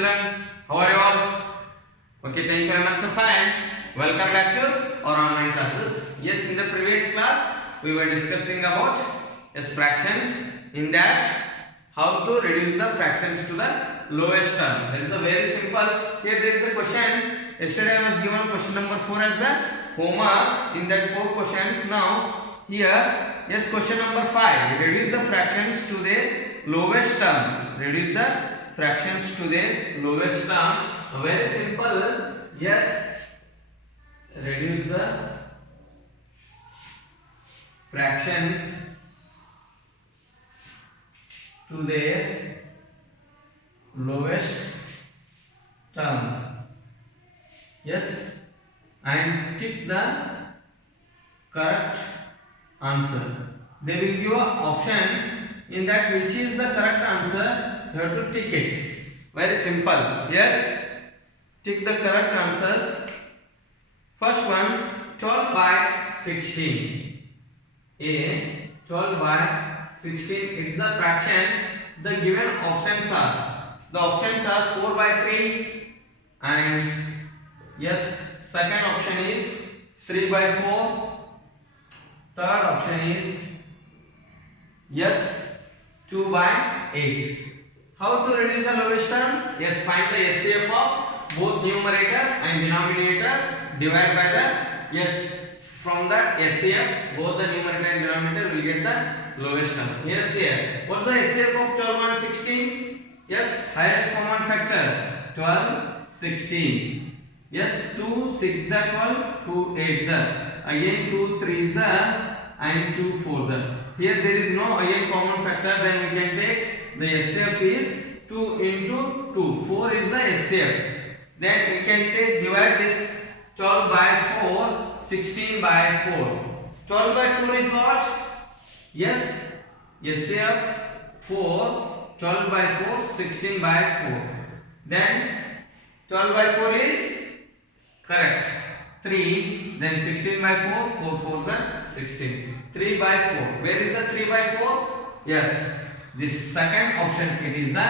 children. How are you all? Okay, thank you very much. So fine. Welcome back to our online classes. Yes, in the previous class we were discussing about fractions. In that, how to reduce the fractions to the lowest term. That is a very simple. Here there is a question. Yesterday I was given question number 4 as the homework. In that 4 questions. Now here, yes, question number 5. Reduce the fractions to the lowest term. Reduce the fractions to the lowest term. Very simple. Yes, reduce the fractions to their lowest term. Yes, and tick the correct answer. They will give options. In that, which is the correct answer, you have to tick it. Very simple. Yes, tick the correct answer. First one, 12 by 16. A 12 by 16. It is a fraction. The given options are 4 by 3 and yes, second option is 3 by 4. Third option is yes, 2 by 8. How to reduce the lowest term? Yes, find the SCF of both numerator and denominator. Divide by the yes. From that SCF, both the numerator and denominator will get the lowest term. Yes, here. What's the SCF of 12 and 16? Yes, highest common factor 12, 16. Yes, 2 6 are 12, 2 8 are. Again 2 3 are and 2 4 are. Here there is no again common factor, then we can take the SCF is 2 into 2. 4 is the SCF. Then we can take divide this 12 by 4, 16 by 4. 12 by 4 is what? Yes, SCF 4, 12 by 4, 16 by 4. Then 12 by 4 is correct. 3, then 16 by 4, 4 4s are 16. 3 by 4. Where is the 3 by 4? Yes, this second option, it is the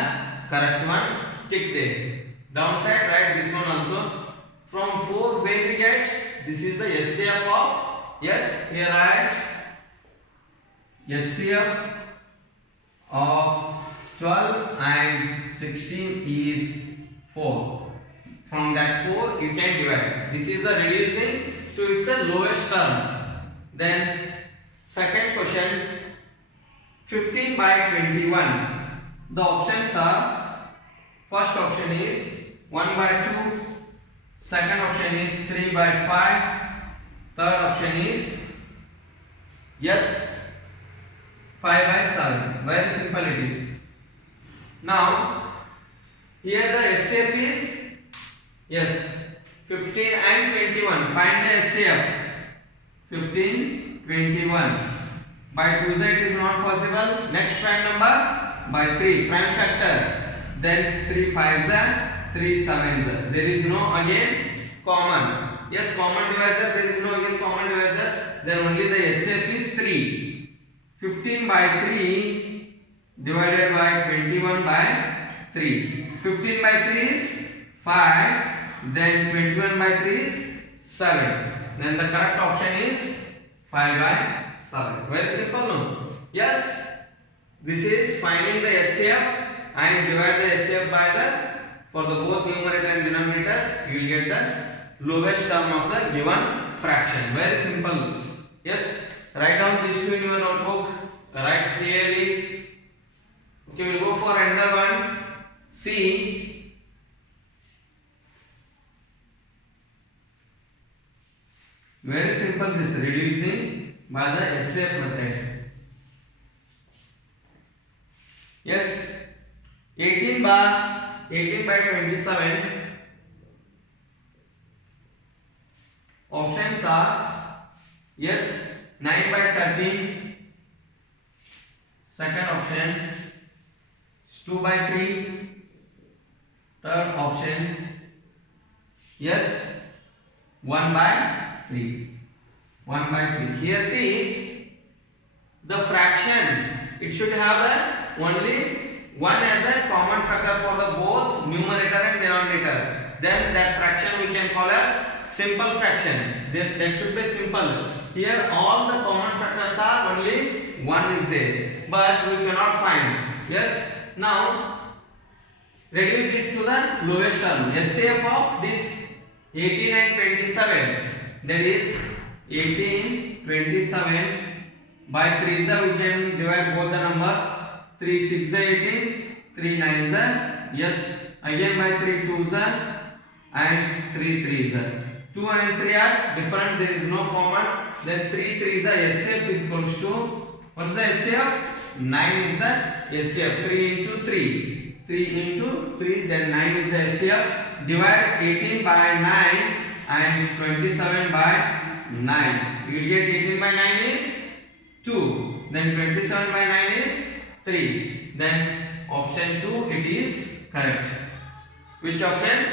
correct one. Tick there. Downside, write this one also. From 4, where we get? This is the SCF of, yes, here write SCF of 12 and 16 is 4. From that 4 you can divide. This is the reducing to its lowest term. Then second question, 15 by 21. The options are, first option is 1 by 2, second option is 3 by 5, third option is yes, 5 by 7. Very simple it is. Now here the SCF is yes, 15 and 21. Find the SCF. 15, 21. By 2 it is not possible. Next prime number by 3. Prime factor. Then 3 5s are, 3 7s are. There is no again common. Yes, common divisor. There is no again common divisor. Then only the SCF is 3. 15 by 3 divided by 21 by 3. 15 by 3 is 5. Then 21 by 3 is 7. Then the correct option is 5 by 7. Very simple, no? Yes. This is finding the SCF and divide the SCF by the, for the both numerator and denominator, you will get the lowest term of the given fraction. Very simple. Yes. Write down these two in your notebook. Write clearly. Okay, we will go for another one. C. Very simple, this reducing by the SCF method. Yes, 18 by 27. Options are yes, 9 by 13. Second option is 2 by 3. Third option yes, 1 by 3. 1 by 3. Here see the fraction, it should have only 1 as a common factor for the both numerator and denominator, then that fraction we can call as simple fraction. That should be simple. Here all the common factors are only 1 is there, but we cannot find. Yes. Now reduce it to the lowest term. SCF of this 18 and 27, that is 18, 27 by 3 we can divide both the numbers. 3 6 18, 3 9 yes, again by 3 2 and 3 3 2 and 3 are different, there is no common, then 3 3 SCF is equals to, what is the SCF? 9 is the SCF. 3 into 3, 3 into 3, then 9 is the SCF. Divide 18 by 9 and 27 by 9. You will get 18 by 9 is 2, then 27 by 9 is 3. Then option 2 it is correct. Which option?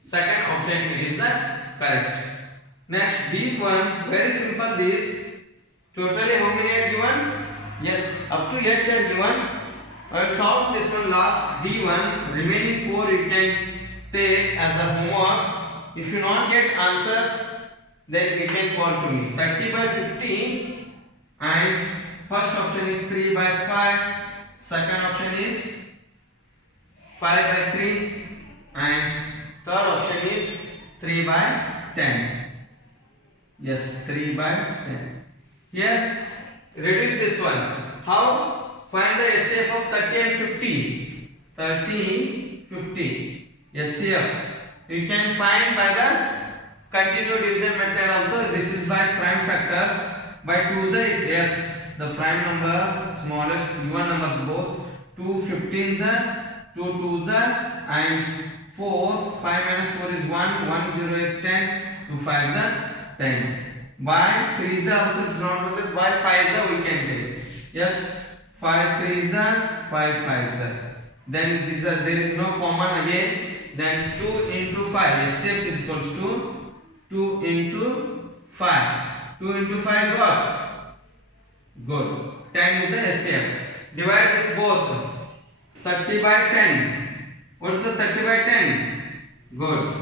Second option it is the correct. Next, D1, very simple this. Totally how many are given? Yes, up to H are given. I will solve this one last. D1, remaining 4 you can take as a homework. If you not get answers, then you can call to me. 30 by 15 and first option is 3 by 5. Second option is 5 by 3 and third option is 3 by 10. Yes, 3 by 10. Here, reduce this one. How? Find the SCF of 30 and 50. 30, 50. SCF. You can find by the continued division method also. This is by prime factors. By 2 yes, the prime number, smallest given numbers both. 2 15s, 2 2s and 4. 5 minus 4 is 1. 1 0 is 10. 2 5s 10. By 3s also is not possible. By 5s we can take. Yes, 5 3s 5 5s. Then these are, there is no common again. Then 2 into 5. SCF is equals to 2 into 5. 2 into 5 is what? Good. 10 is the SCF. Divide this both. 30 by 10. What is the 30 by 10? Good.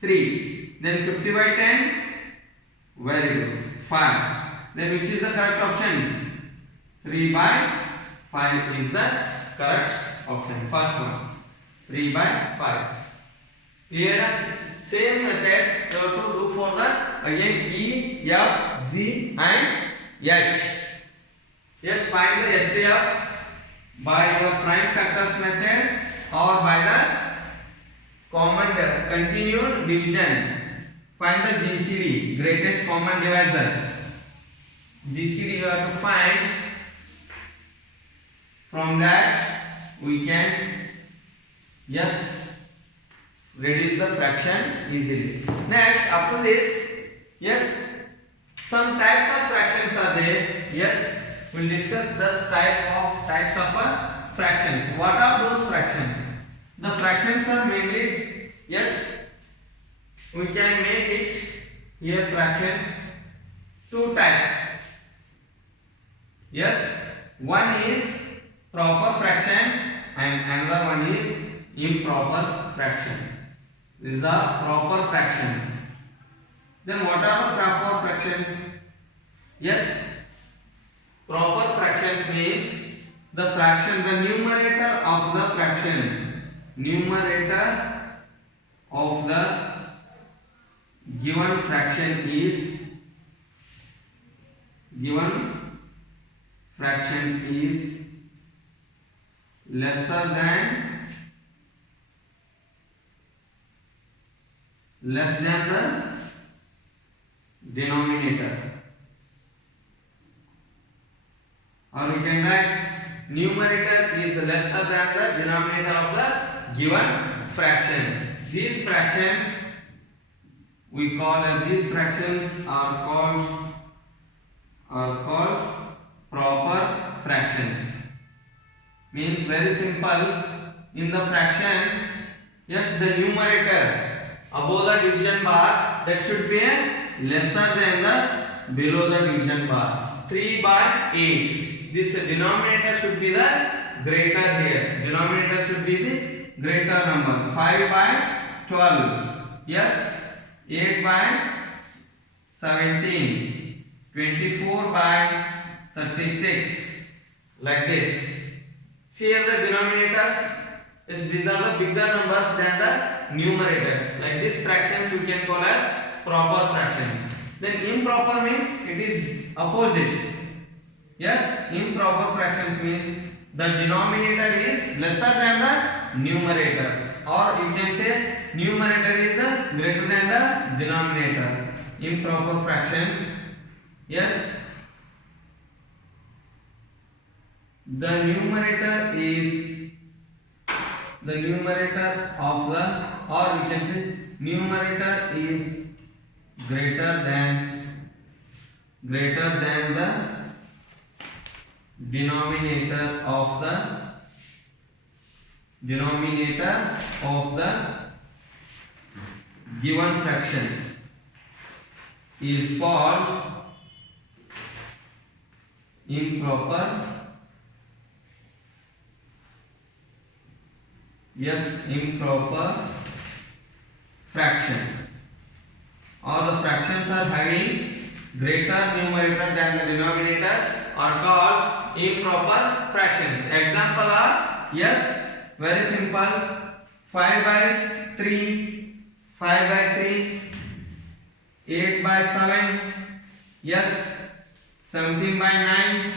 3. Then 50 by 10. Very good. 5. Then which is the correct option? 3 by 5 is the correct option. First one. 3 by 5. Here, same method you have to do for the again E, F, Z and H. Yes, find the SCF by the prime factors method or by the common continued division. Find the GCD, greatest common divisor. GCD you have to find. From that we can reduce the fraction easily. Next, after this, some types of fractions are there. We'll discuss this types of fractions. What are those fractions? The fractions are mainly, we can make it here fractions two types. One is proper fraction and another one is improper fraction. These are proper fractions. Then what are the proper fractions? Proper fractions means the fraction, the numerator of the fraction, numerator of the given fraction is lesser than the denominator, or we can write numerator is lesser than the denominator of the given fraction. These fractions we call these fractions are called proper fractions. Means very simple. In the fraction, the numerator above the division bar, that should be lesser than the below the division bar. 3 by 8. This denominator should be the greater here. Denominator should be the greater number. 5 by 12. Yes. 8 by 17. 24 by 36. Like this. See here the denominators. Yes, these are the bigger numbers than the numerators. Like this fractions we can call as proper fractions. Then improper means it is opposite. Yes, improper fractions means the denominator is lesser than the numerator, or you can say numerator is greater than the denominator. Improper fractions. Yes, the numerator of the, or you can say numerator is greater than the denominator of the given fraction is called improper. Yes, improper fraction. Or the fractions are having greater numerator than the denominator are called improper fractions. Example are, yes, very simple, 5 by 3, 5 by 3, 8 by 7, yes, 17 by 9,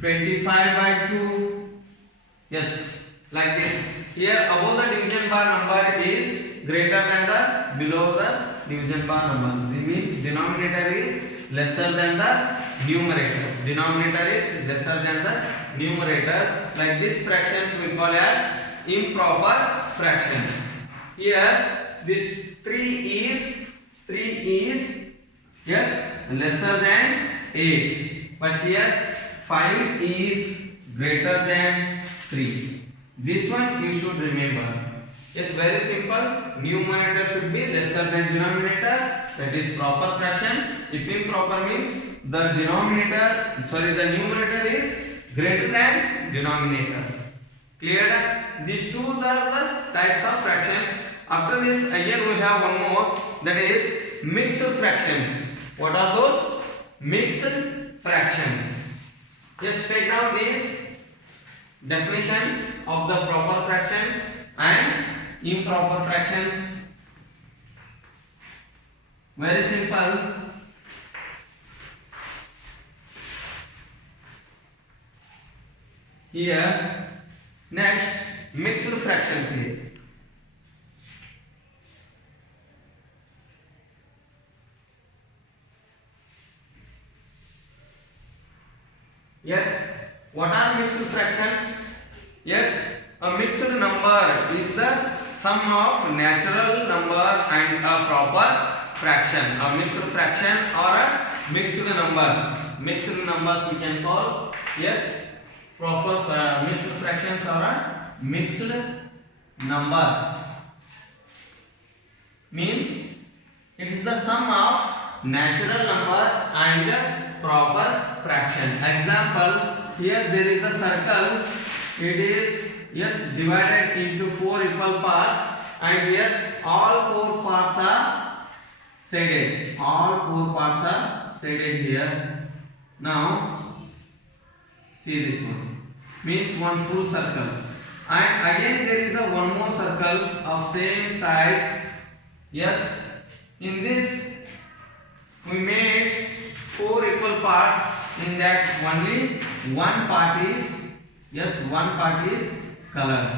25 by 2, yes, like this. Here above the division bar number is greater than the below the division bar number. This means denominator is lesser than the numerator. Denominator is lesser than the numerator. Like this fractions we call as improper fractions. Here this 3 is yes lesser than 8, but here 5 is greater than 3. This one you should remember. Yes, very simple. Numerator should be lesser than denominator. That is proper fraction. If improper means the numerator is greater than denominator. Clear? These two are the types of fractions. After this, again we have one more, that is mixed fractions. What are those? Mixed fractions. Just take down these definitions of the proper fractions and improper fractions. Very simple. Here, next, mixed fractions here. Yes, what are mixed fractions? Yes, a mixed number is the sum of natural number and a proper fraction. A mixed fraction or a mixed numbers. Mixed numbers we can call, yes, proper mixed fractions or a mixed numbers. Means it is the sum of natural number and proper fraction. Example, here there is a circle. It is, yes, divided into 4 equal parts, and here all 4 parts are shaded. All 4 parts are shaded here. Now see this one. Means one full circle. And again there is a one more circle of same size. Yes, in this we made 4 equal parts. In that only one part is, yes, one part is colored.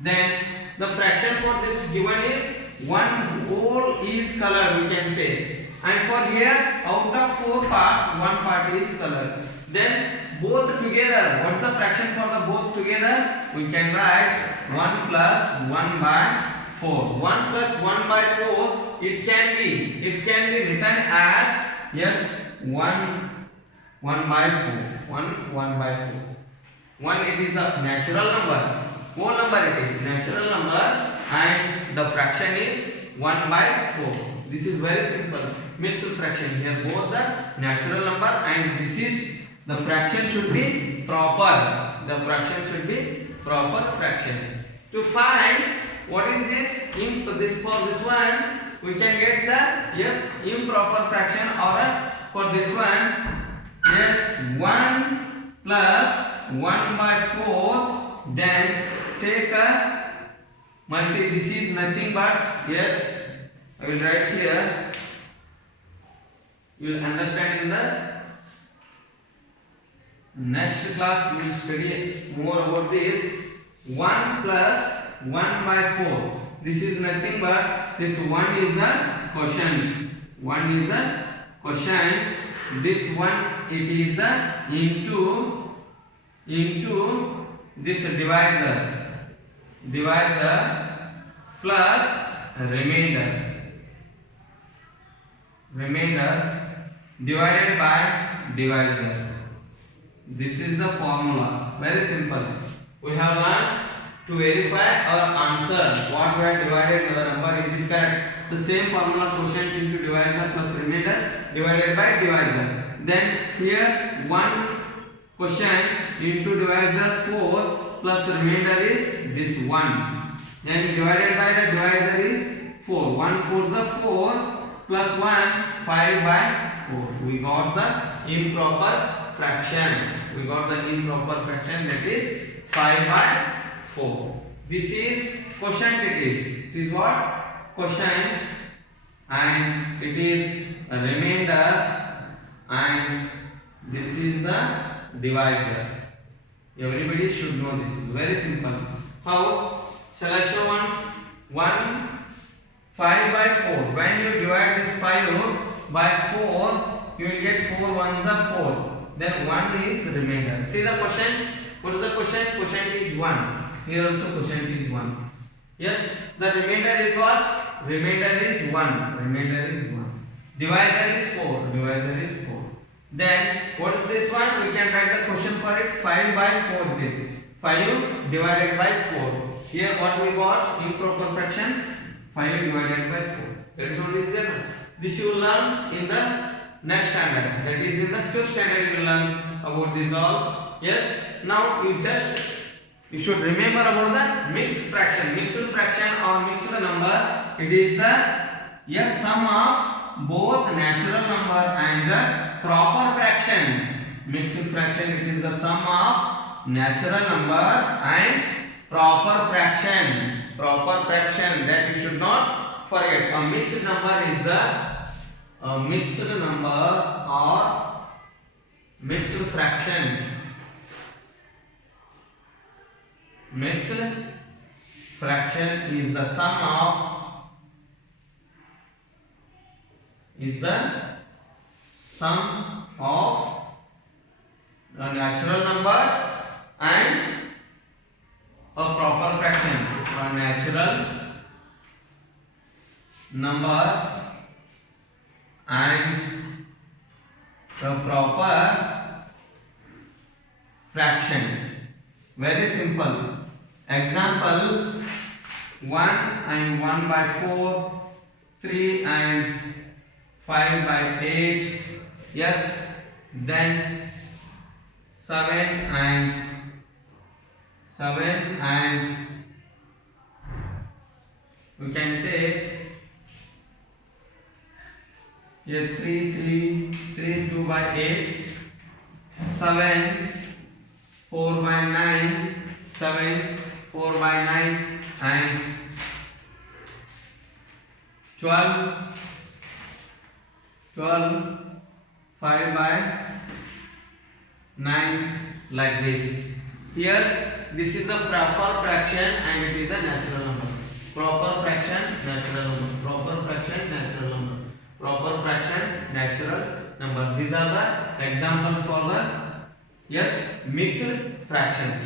Then the fraction for this given is one whole is colored, we can say. And for here, out of 4 parts, one part is colored. Then both together, what's the fraction for the both together? We can write 1 plus 1 by 4. 1 plus 1 by 4, it can be written as, yes, 1 by 4. 1 by 4. 1 it is a natural number. Whole number it is natural number, and the fraction is 1 by 4. This is very simple. Mixed fraction. Here both the natural number and this is the fraction should be proper. The fraction should be proper fraction. To find what is this for this one, we can get the improper fraction, or for this one 1 plus 1 by 4. Then take a multi. This is nothing but I will write here. You will understand in the next class. We will study more about this. 1 plus 1 by 4. This is nothing but this 1 is the quotient. 1 is the quotient. This one it is the into this divisor plus remainder divided by divisor. This is the formula. Very simple. We have learnt to verify our answer. What we have divided the number, is it correct? The same formula, quotient into divisor plus remainder divided by divisor. Then here 1 quotient into divisor 4 plus remainder is this 1. Then divided by the divisor is 4. 1 4 is 4 plus 1 5 by 4. We got the improper fraction. That is 5 by 4. This is quotient. It is what? Quotient, and it is a remainder, and this is the divisor. Everybody should know this. Is very simple. How? Shall I show once? 1 5 by 4. When you divide this 5 by 4, you will get 4 ones are 4. Then 1 is remainder. See the quotient. What is the quotient? Quotient is 1. Here also quotient is 1. Yes. The remainder is what? Remainder is 1. Divisor is 4. Then what is this one? We can write the quotient for it. 5 by 4 is 5 divided by 4. Here what we got? Improper fraction. 5 divided by 4. That is what is there. This you will learn in the next standard. That is in the 5th standard you will learn about this all. Yes. Now you should remember about the mixed fraction. Mixed fraction or mixed number. It is the sum of both natural number and the proper fraction. Mixed fraction, it is the sum of natural number and proper fraction. That you should not forget. A mixed number is the mixed number or mixed fraction. Mixed fraction is the sum of a natural number and a proper fraction. A natural number and the proper fraction. Very simple. Example: 1 and 1 by 4, 3 and 5 by 8. Yes. Then 7 and we can take here 3 2 by 8, 7 4 by 9, 7 4 by 9 and 12 5 by 9, like this. Here this is a proper fraction and it is a natural number. Proper fraction, natural number. Proper fraction, natural number. Proper fraction, natural number. These are the examples for the mixed fractions.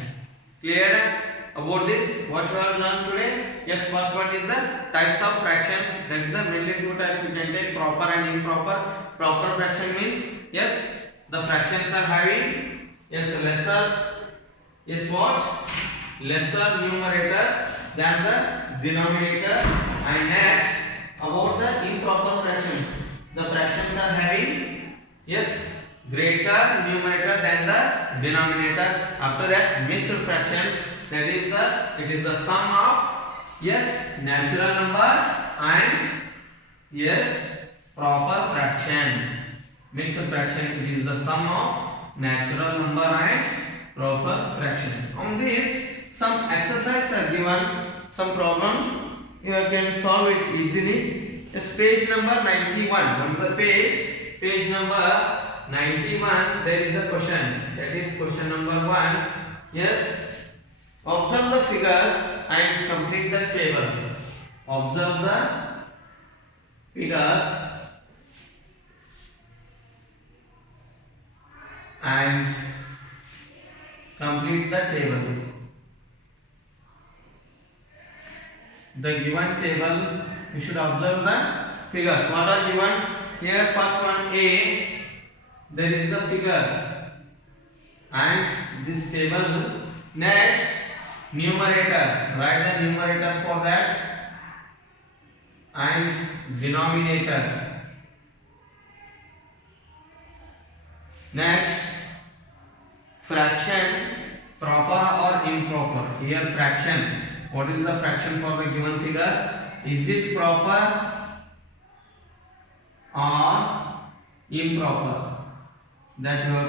Clear about this? What we have learned today? Yes, first one is the types of fractions. That is the mainly 2 types you can take: proper and improper. Proper fraction means the fractions are having lesser numerator than the denominator. And next, about the improper fractions, the fractions are having greater numerator than the denominator. After that, mixed fractions, that is it is the sum of yes natural number and yes proper fraction. Mixed fraction, it is the sum of natural number and proper fraction. On this, some exercises are given, some problems you can solve it easily. Yes, page number 91. What is the page? Page number 91. There is a question. That is question number 1. Yes. Observe the figures and complete the table. Observe the figures and complete the table. The given table, you should observe the figures. What are given? Here first one A, there is a figure and this table. Next, numerator, write the numerator for that and denominator. Next, fraction, proper or improper. Here fraction, what is the fraction for the given figure? Is it proper or improper? That you have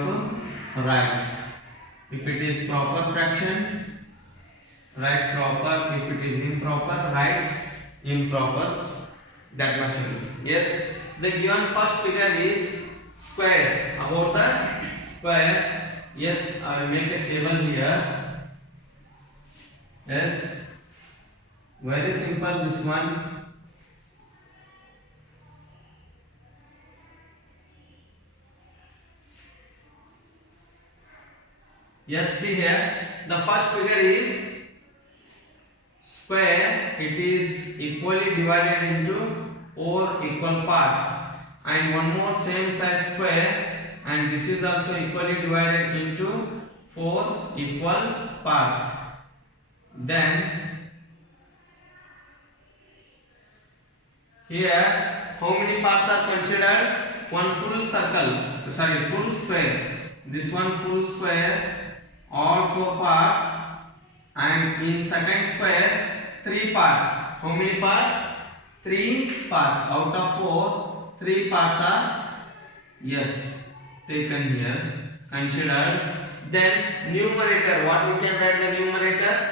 to write. If it is proper fraction, write proper. If it is improper, write improper. That much only. Yes, the given first figure is squares. About the square, yes, I will make a table here. Yes, very simple this one. Yes, see here, the first figure is square. It is equally divided into 4 equal parts, and one more same size square, and this is also equally divided into 4 equal parts. Then here, how many parts are considered? One full circle, sorry, full square. This one full square, all 4 parts, and in second square 3 parts. How many parts? 3 parts. Out of 4, 3 parts are yes taken here, considered. Then numerator, what we can write the numerator?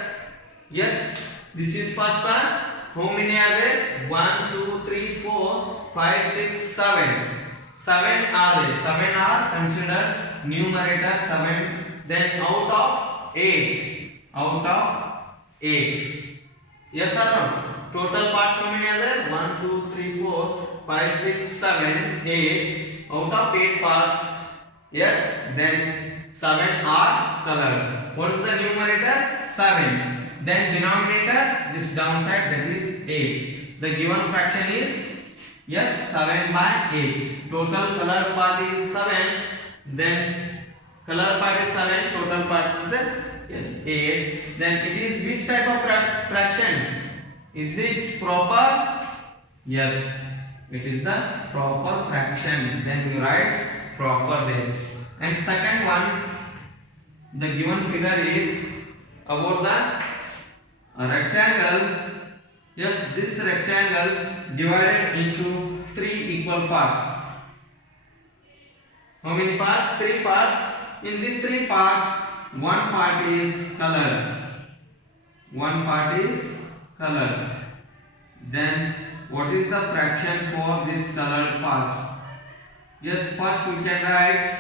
Yes, this is first one. How many are there? 1, 2, 3, 4, 5, 6, 7. 7 are there. 7 are considered numerator. 7. Then out of 8. Out of 8. Yes or no? Total parts how many are there? 1, 2, 3, 4, 5, 6, 7, 8. Out of 8 parts. Yes. Then 7 are colored. What is the numerator? 7. Then denominator, this downside, that is 8. The given fraction is yes 7 by 8. Total colored part is 7. Then color part is 7. Total part is yes 8. Then it is which type of fraction? Is it proper? Yes, it is the proper fraction. Then we write proper there. And second one, the given figure is about the rectangle. Yes, this rectangle divided into 3 equal parts. How many parts? 3 parts. In these 3 parts, one part is colored. One part is colored. Then what is the fraction for this colored part? Yes, first we can write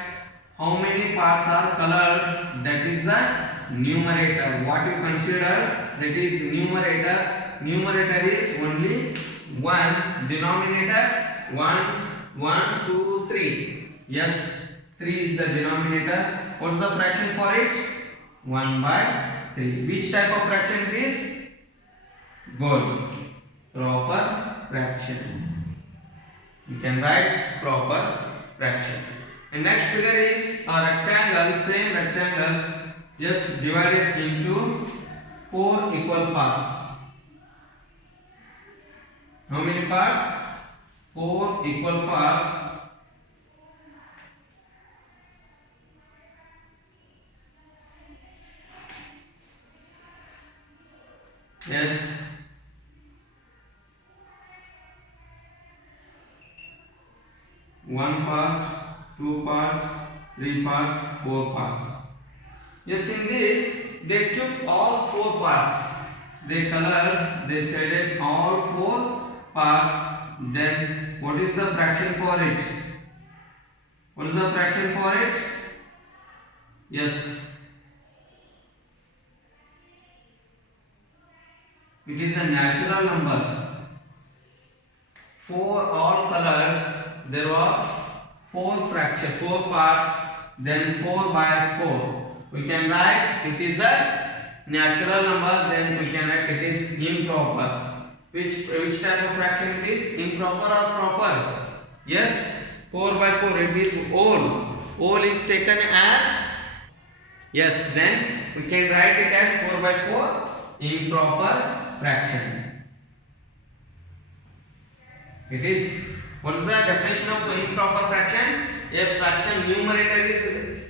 how many parts are colored. That is the numerator. What you consider, that is numerator. Numerator is only 1. Denominator 1, 1, 2, 3. Yes, 3 is the denominator. What is the fraction for it? 1 by 3. Which type of fraction it is? Good. Proper fraction. You can write proper fraction. And next figure is a rectangle, same rectangle, just divided into 4 equal parts. How many parts? 4 equal parts. 1 part, 2 part, 3 part, 4 parts. Yes, in this they took all 4 parts. They colored, they shaded all 4 parts. Then what is the fraction for it? What is the fraction for it? Yes, it is a natural number. For all colors there were 4 parts, then 4 by 4. We can write it is a natural number, then we can write it is improper. Which type of fraction it is? Improper or proper? Yes, 4 by 4 it is whole. Whole is taken as, yes, then we can write it as 4 by 4 improper fraction. It is, what is the definition of improper fraction? A fraction numerator is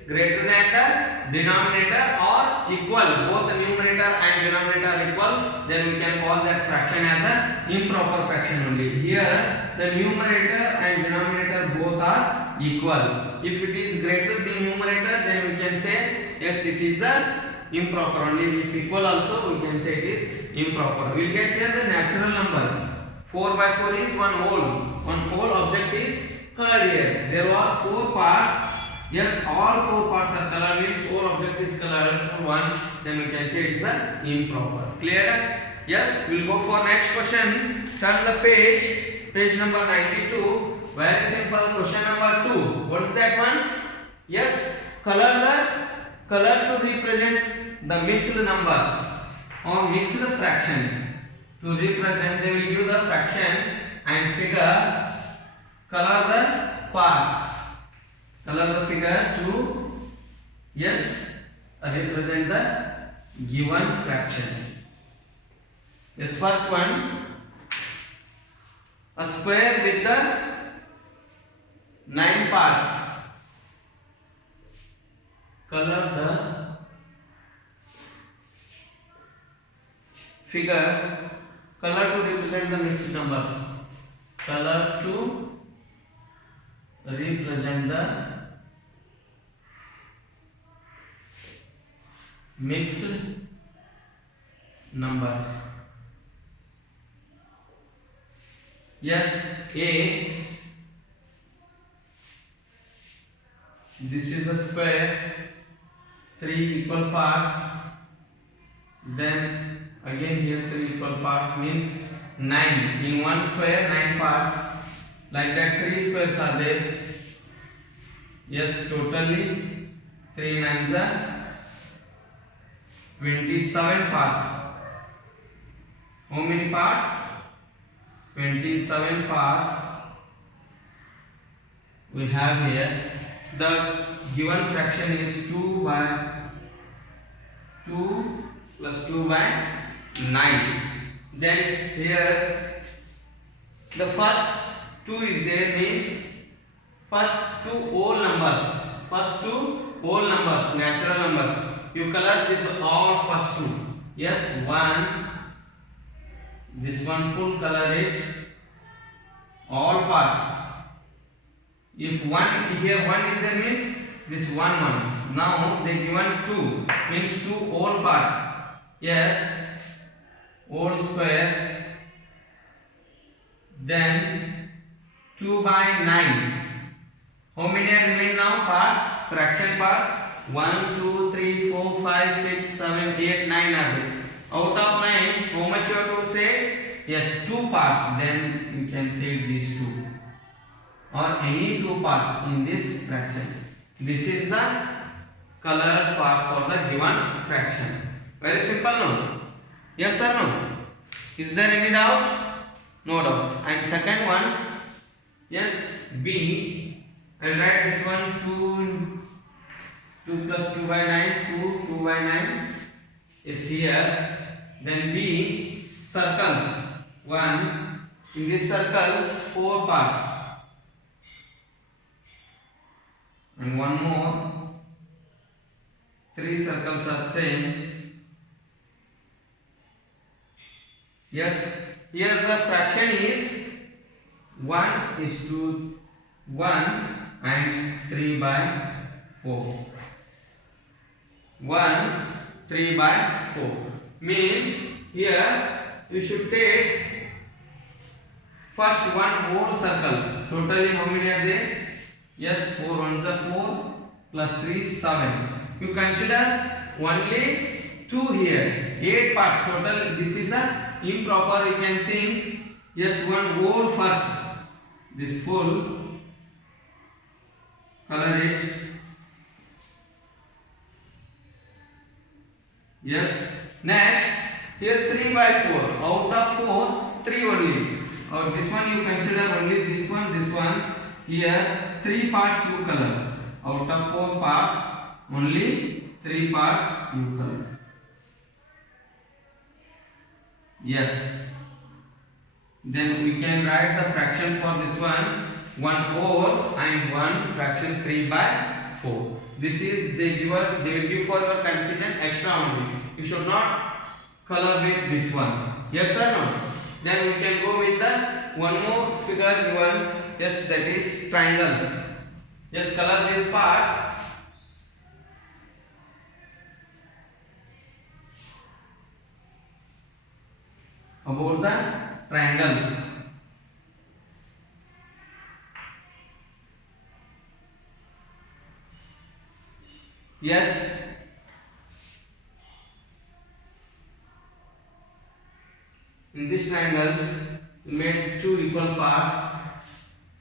greater than the denominator or equal. Both the numerator and denominator are equal. Then we can call that fraction as an improper fraction only. Here the numerator and denominator both are equal. If it is greater than numerator, then we can say yes, it is a improper only. If equal also, we can say it is improper. We will get here the natural number. 4 by 4 is one whole object is colored here. There are 4 parts. Yes, all 4 parts are colored, means whole object is colored for one. Then we can say it is an improper. Clear? Yes, we will go for next question. Turn the page number 92. Very simple question number 2. What is that one? Yes, color to represent the mixed numbers or mixed fractions. To represent, they will give the fraction and figure. Color the parts. Color the figure to, yes, represent the given fraction. This first one, a square with the 9 parts. Color the figure. Color to represent the mixed numbers. Color to represent the mixed numbers. Yes, A. This is a square, 3 equal parts. Then again here 3 equal parts means 9. In one square 9 parts. Like that 3 squares are there. Yes, totally 3 nines are 27 parts. How many parts? 27 parts we have here. The given fraction is 2 by 2 plus 2 by 9. Then here the first 2 is there, means first 2 whole numbers. First 2 whole numbers, natural numbers. You color this all first 2. Yes, 1. This one full color it. All parts. If 1 here 1 is there, means this 1. Now they given 2, means 2 whole parts. Yes, whole squares. Then 2 by 9. How many are remain now? Parts, fraction parts. 1, 2, 3, 4, 5, 6, 7, 8, 9 are there. Out of 9, how much you have to say? Yes, 2 parts. Then you can say these 2. Or any 2 parts in this fraction. This is the colored part for the given fraction. Very simple, no? Yes or no? Is there any doubt? No doubt. And second one, yes, B. I will write this one 2 plus 2 by 9, 2 by 9 is here. Then B, circles. 1. In this circle, 4 parts. And one more. 3 circles are same. Yes, here the fraction is 1 is to 1 and 3 by 4. 1, 3 by 4. Means here you should take first one whole circle. Totally how many are there? Yes, 4 ones are 4 plus 3 is 7. You consider only 2 here. 8 parts total. This is a improper. You can think. Yes, one whole first. This full. Color it. Yes. Next, here 3 by 4. Out of 4, 3 only. Or this one you consider only this one. Here 3 parts you color. Out of 4 parts, only 3 parts you color. Yes. Then we can write the fraction for this one. 1 whole and 1 fraction 3 by 4. This is they will give for your confusion extra only. You should not color with this one. Yes or no? Then we can go with the one more figure given. Yes, that is triangles. Just color these parts. About the triangles. Yes. In this triangle, we made 2 equal parts.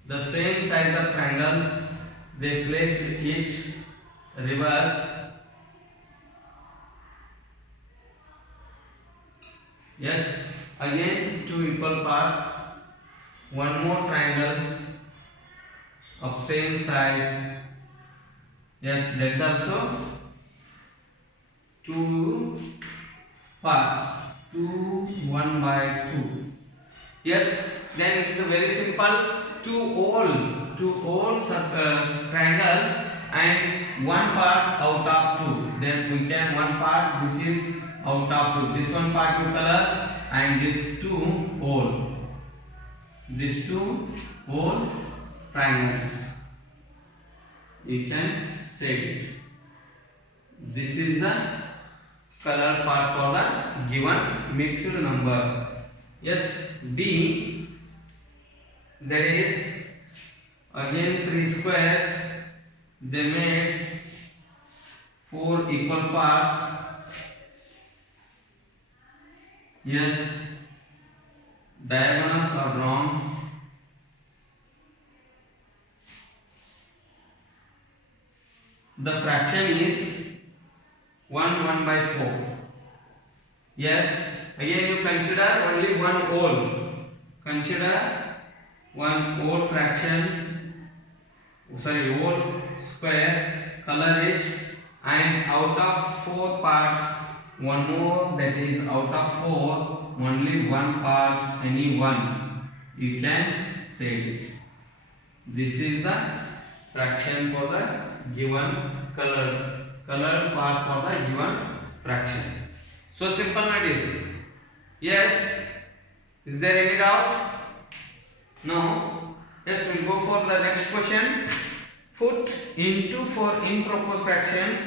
The same size of triangle, they placed it reverse. Yes. Again 2 equal parts. One more triangle of same size. Yes, that's also 2 parts. 2, 1 by 2. Yes, then it is a very simple. Two whole triangles and 1 part out of 2. Then we can 1 part. This is out of 2. This 1 part you color and this 2 whole. These 2 whole triangles. You can say it. This is the color part for the given mixed number. Yes, B. There is again 3 squares. They made 4 equal parts. Yes, diagonals are drawn. The fraction is 1 by 4. Yes, again you consider only one whole. Consider one whole fraction, whole square, color it, and out of 4 parts, one more, that is out of 4, only 1 part, any one, you can say it. This is the fraction for the given color part for the given fraction. So simple it is. Yes. Is there any doubt? No. Yes, we will go for the next question. Put into for improper fractions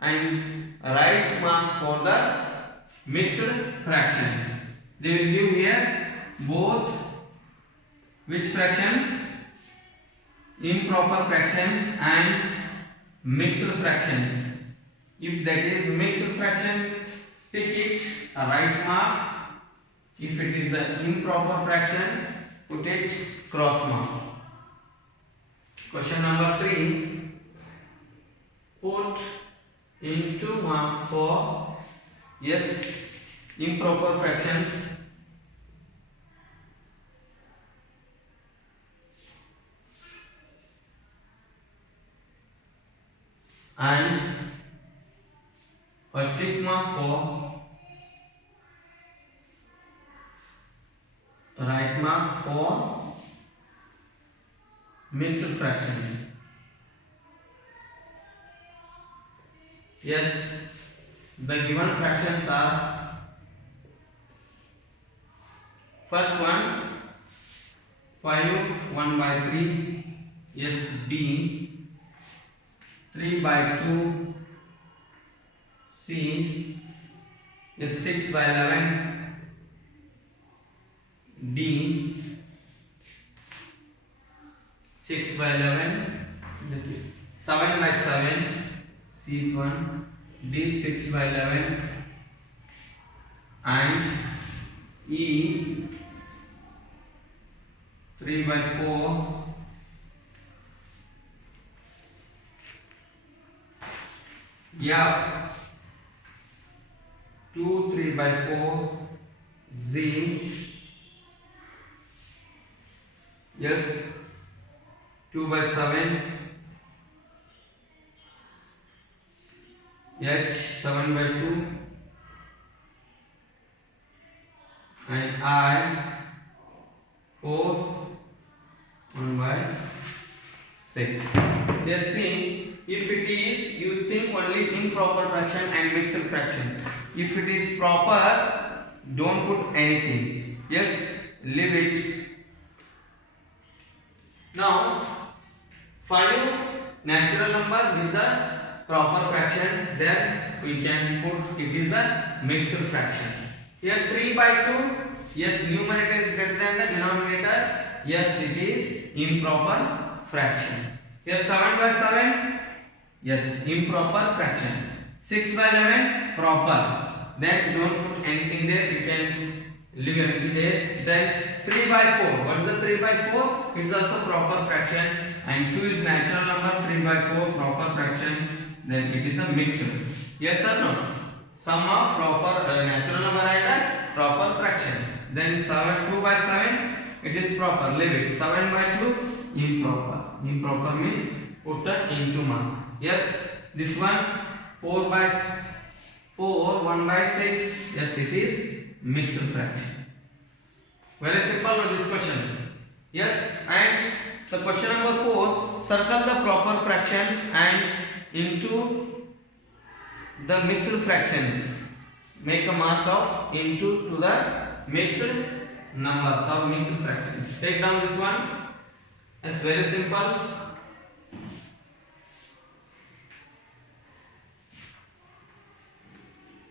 and write mark for the mixed fractions. They will give here both which fractions? Improper fractions and mixed fractions. If that is mixed fraction, tick it a right mark. If it is an improper fraction, put it cross mark. Question number 3. Put into mark for improper fractions and a tick mark for right mark for mixed fractions. Yes, the given fractions are first one 5 1 by 3. yes, B 3 by 2, C yes, 6 by 11, D 6 by 11, 7 by 7, C1, D 6 by 11, and E 3 by 4, F 2 3 by 4, Z yes 2 by 7, H 7 by 2, and I 4 1 by 6. Let's see if it is, you think only improper fraction and mixed fraction. If it is proper, don't put anything. Yes, leave it. Now, find natural number with the proper fraction, then we can put it is a mixed fraction. Here 3 by 2, yes, numerator is greater than the denominator. Yes, it is improper fraction. Here 7 by 7, yes, improper fraction. 6 by 11, proper. Then don't put anything there, you can leave empty there. Then 3 by 4, what is the 3 by 4? It is also proper fraction, and 2 is natural number, 3 by 4 proper fraction, then it is a mixed. Yes or no? Sum of proper natural number and a proper fraction. Then 2 by 7, it is proper, leave it. 7 by 2, improper. Improper means put into mark. Yes, this one 4 by 4, 1 by 6, yes, it is mixed fraction. Very simple this question. Yes, and the question number 4, circle the proper fractions and into the mixed fractions. Make a mark of into to the mixed numbers of mixed fractions. Take down this one. It's very simple.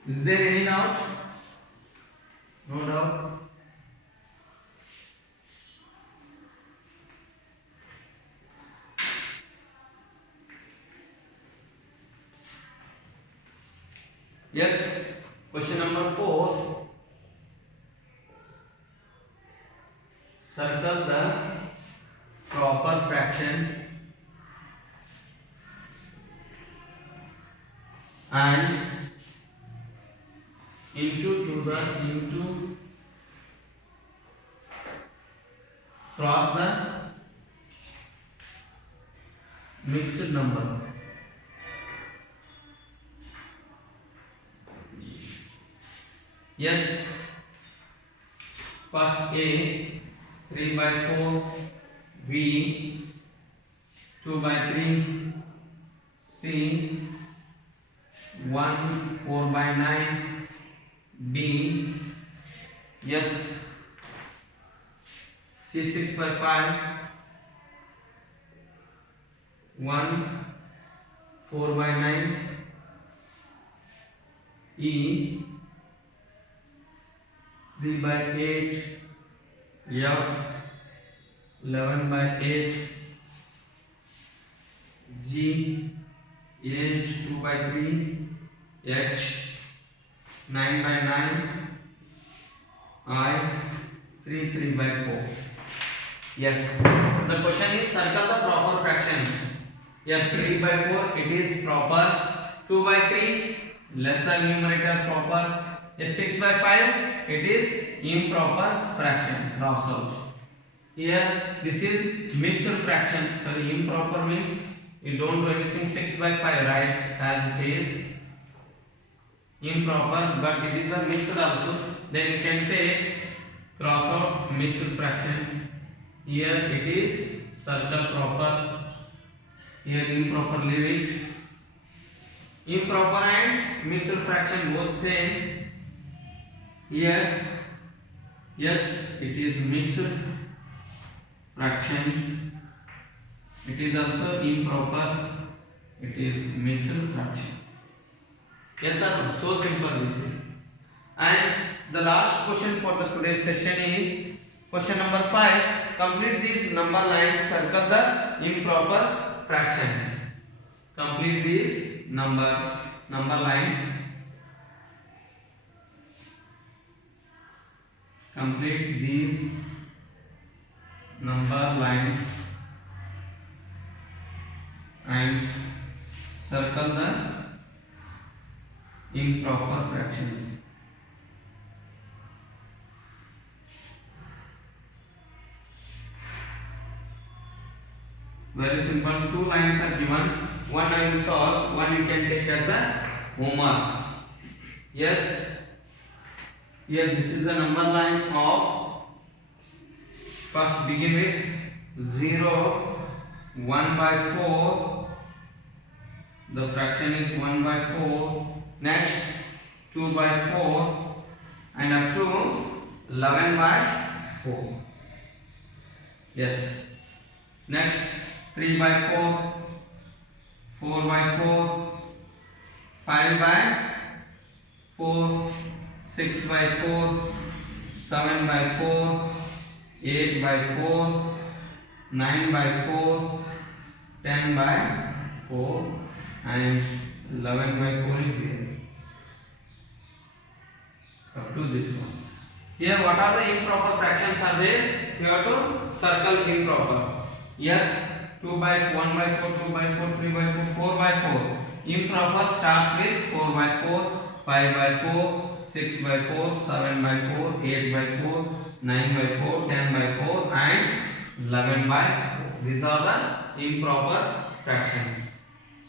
Is there any doubt? No doubt. Yes, question number 4. Circle the proper fraction and into cross the mixed number. Yes, first A 3 by 4, B 2 by 3, C 1 4 by 9, D yes C 6 by 5, 1 4 by 9, E 3 by 8, F 11 by 8, G 8 2 by 3, H 9 by 9, I 3 by 4. Yes, the question is circle the proper fractions. Yes, 3 by 4 it is proper, 2 by 3 lesser numerator proper, yes, 6 by 5 it is improper fraction, cross out. Here this is mixed fraction, sorry, improper means you don't do anything. 6 by 5 right as it is improper, but it is a mixed also, then you can take cross out mixed fraction. Here it is circle proper, here improper, leave it. Improper and mixed fraction both same. Here yes, it is mixed fraction. It is also improper. It is mixed fraction. Yes or no? So simple this is. And the last question for the today's session is question number 5. Complete these number lines. Circle the improper fractions. Complete these number line. Complete these number lines and circle the improper fractions. Very simple. 2 lines are given. One I will solve. One you can take as a homework. Yes. Here this is the number line of. First begin with 0, 1 by 4. The fraction is 1 by 4. Next 2 by 4 and up to 11 by 4. Yes. Next 3 by 4, 4 by 4, 5 by 4, 6 by 4, 7 by 4, 8 by 4, 9 by 4, 10 by 4 and 11 by 4 is here. Up to this one. Here what are the improper fractions are there? You have to circle improper. Yes, 2 by 1 by 4, 2 by 4, 3 by 4, 4 by 4. Improper starts with 4 by 4, 5 by 4, 6 by 4, 7 by 4, 8 by 4, 9 by 4, 10 by 4 and 11 by 4. These are the improper fractions.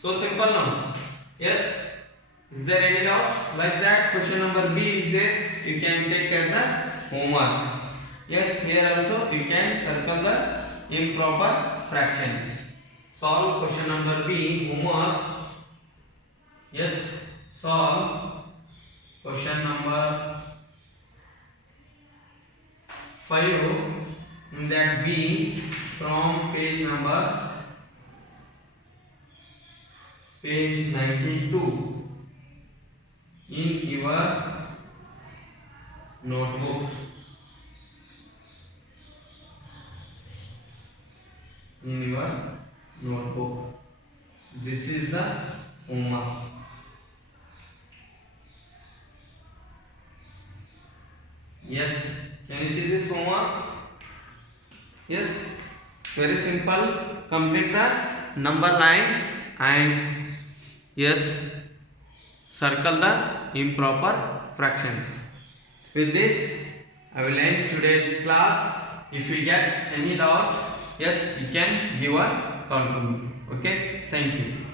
So simple now. Yes. Is there any doubt? Like that question number B is there. You can take as a homework. Yes, here also you can circle the improper fractions. Solve question number B, homework. Yes, solve question number 5 in that B from page 92 in your notebook. In your notebook. This is the homework. Yes, can you see this homework? Yes, very simple. Complete the number line and yes, circle the improper fractions. With this, I will end today's class. If you get any doubt, yes, you can give a call to me. Okay, thank you.